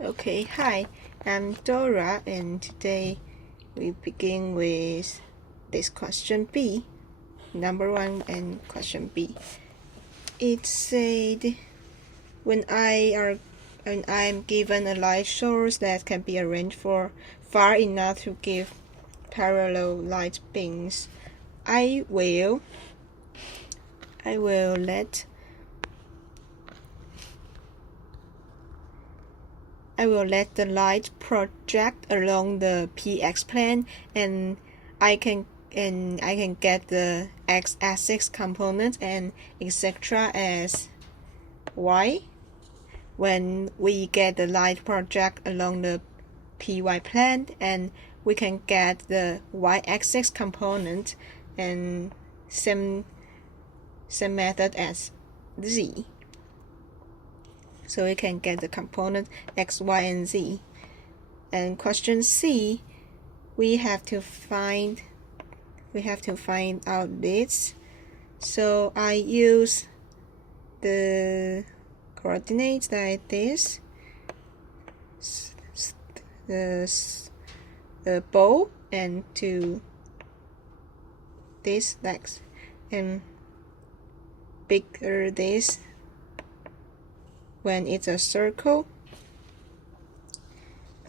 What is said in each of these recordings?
Okay, hi, I'm Dora, and today we begin with this question B, number 1 and question B. It said, when I am given a light source that can be arranged for far enough to give parallel light beams, I will let the light project along the px plane, and I can get the x-axis component and etc. as y. When we get the light project along the py plane, and we can get the y-axis component, and same method as z. So we can get the component x, y, and z. And question C, we have to find out this. So I use the coordinates like this, the bow, and to this legs, and bigger this when it's a circle,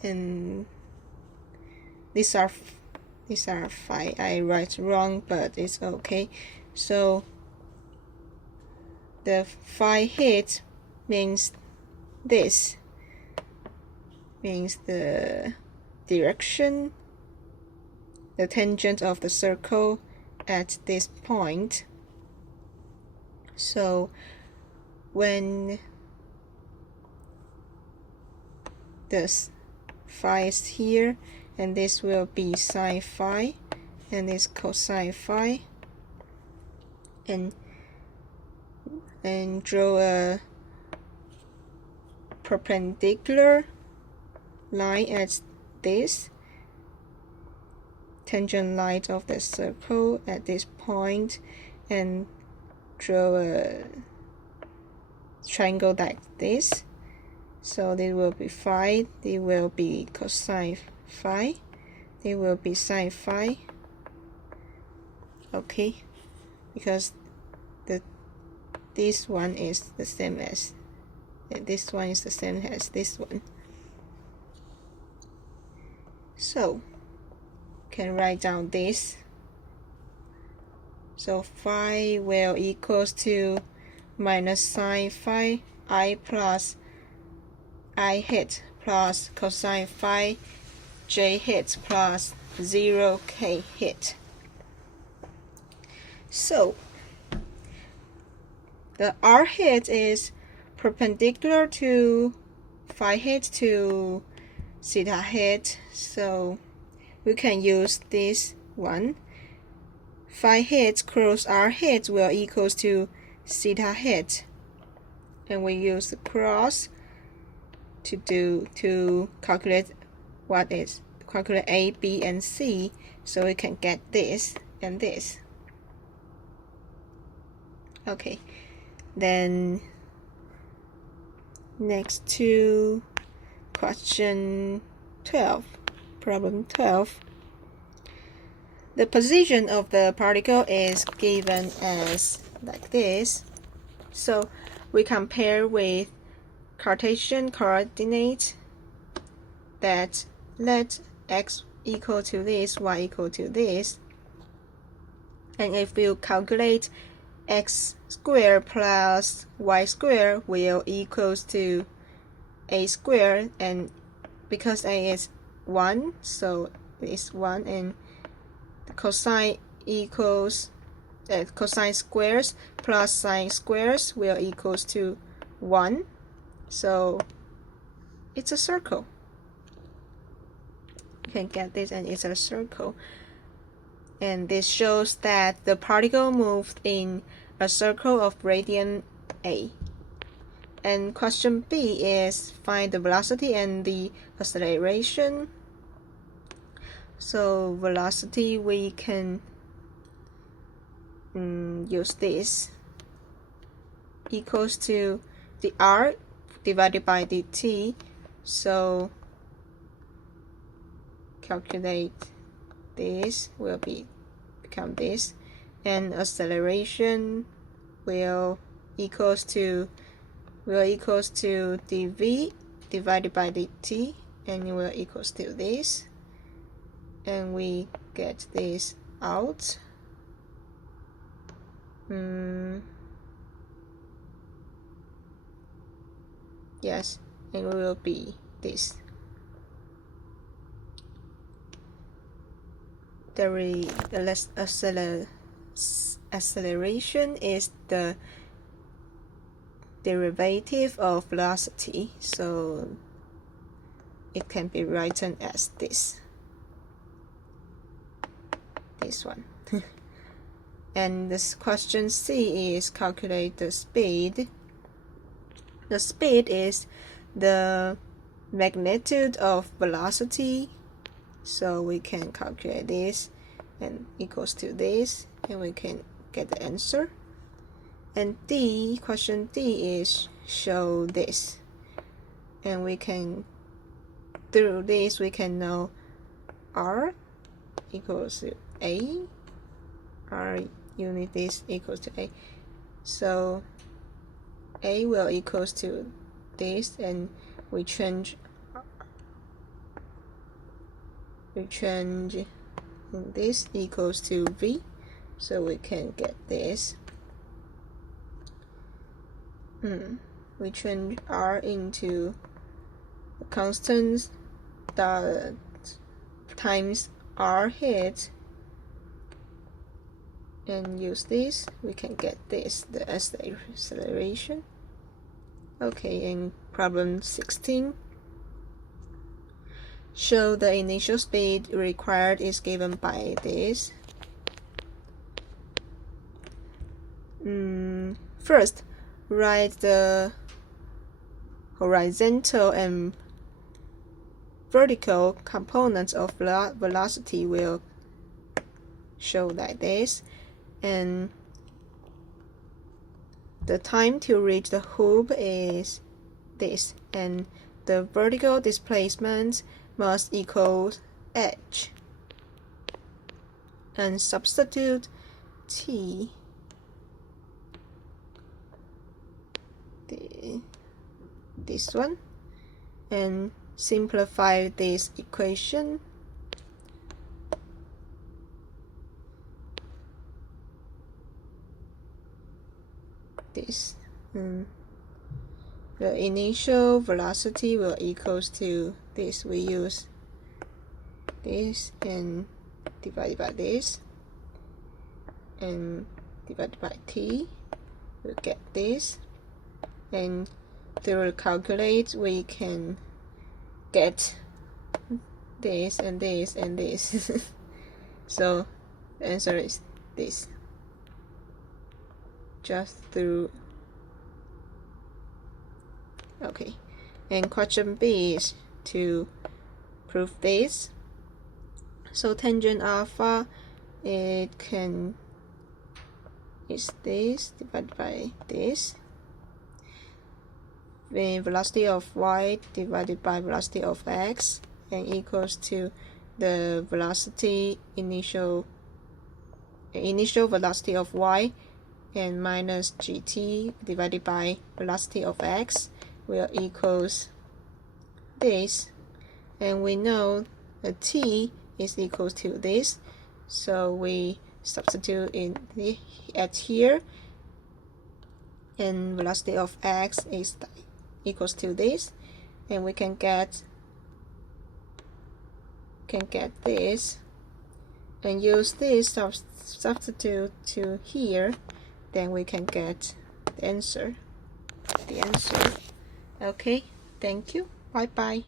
and these are 5. I write wrong, but it's okay. So the 5 hit means this, means the direction, the tangent of the circle at this point. So when this phi is here, and this will be sine phi, and this cosine phi, and draw a perpendicular line at this tangent line of the circle at this point, and draw a triangle like this. So they will be phi, they will be cosine phi, they will be sine phi. Okay, because this one is the same as this one is the same as this one. So can write down this. So phi will equals to minus sine phi I plus I hit plus cosine phi j hit plus 0k hit. So the r hit is perpendicular to phi hit to theta hit, so we can use this one. Phi hit cross r hit will equals to theta hit, and we use the cross to calculate calculate A, B, and C, so we can get this and this. Okay, then next to question 12, problem 12. The position of the particle is given as like this. So we compare with Cartesian coordinate that let x equal to this, y equal to this. And if you calculate x squared plus y squared will equals to a squared, and because a is 1, so it's 1, and the cosine equals cosine squares plus sine squares will equals to 1. So it's a circle. You can get this, and it's a circle. And this shows that the particle moved in a circle of radius a. And question B is find the velocity and the acceleration. So velocity, we can use this, equals to the r divided by dt. So calculate this will become this, and acceleration will equals to dv divided by dt, and it will equals to this, and we get this out. Yes, and it will be this. The acceleration is the derivative of velocity, so it can be written as this one. And this question C is calculate the speed. The speed is the magnitude of velocity, so we can calculate this and equals to this, and we can get the answer. And D, question D is show this, and we can, through this we can know R equals to A, R unit this equals to A, so A will equals to this, and we change this equals to V, so we can get this. We change R into the constants that times R hit, and use this, we can get this, the acceleration. Okay, in problem 16, show the initial speed required is given by this. First, write the horizontal and vertical components of velocity will show like this, and the time to reach the hoop is this, and the vertical displacement must equal h, and substitute t, this one, and simplify this equation. This, the initial velocity will equals to this. We use this and divided by this, and divided by t, we'll get this, and through calculate we can get this and this and this. So the answer is this, just through. Okay, and question B is to prove this. So tangent alpha, it is this divided by this, the velocity of y divided by velocity of x, and equals to the velocity initial velocity of y, and minus gt divided by velocity of x will equals this, and we know that t is equal to this, so we substitute in at here, and velocity of x is equals to this, and we can get this, and use this substitute to here, then we can get the answer. Okay, thank you, bye bye.